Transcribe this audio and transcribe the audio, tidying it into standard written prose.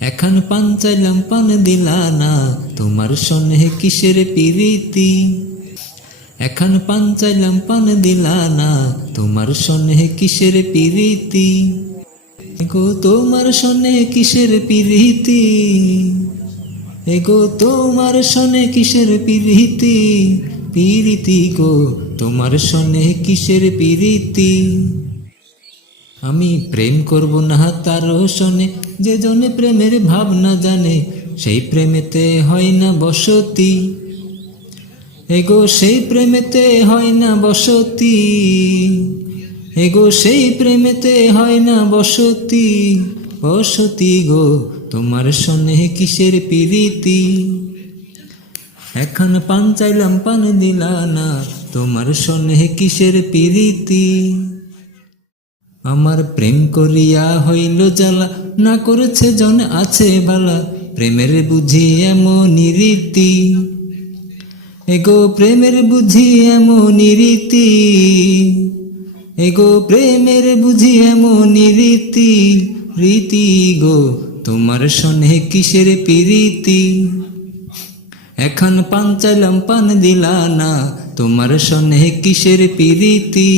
এখন পান চাইলাম পান দিলা না, তোমার সনে কিসের পিরিতি। এখন পান চাইলাম পান দিলা না, তোমার সনে কিসের পিরিতি। গো তোমার সনে কিসের পিরিতি, এগো তোমার সনে কিসের পিরিতি। পিরিতি গো তোমার সনে কিসের পিরিতি। আমি প্রেম করব না তার সনে, যে জনে প্রেমের ভাবনা জানে, সেই প্রেমেতে হয় না বসতি। এগো সেই প্রেমেতে হয় না বসতি, এগো সেই প্রেমেতে হয় না বসতি। বসতি গো তোমার সনে কিসের পিরিতি। এখন পান চাইলাম পান দিলা না, তোমার সনে কিসের পিরিতি। আমার প্রেম করিয়া হইল জ্বালা, না করেছে জন আছে ভালা, প্রেমের বুঝি এমনই রীতি। এগো প্রেমের বুঝি এমনই রীতি, এগো প্রেমের বুঝি এমনই রীতি। রীতি গো তোমার সনে কিসের পিরিতি। এখন পান চাইলাম পান দিলা না, তোমার সনে কিসের পিরিতি।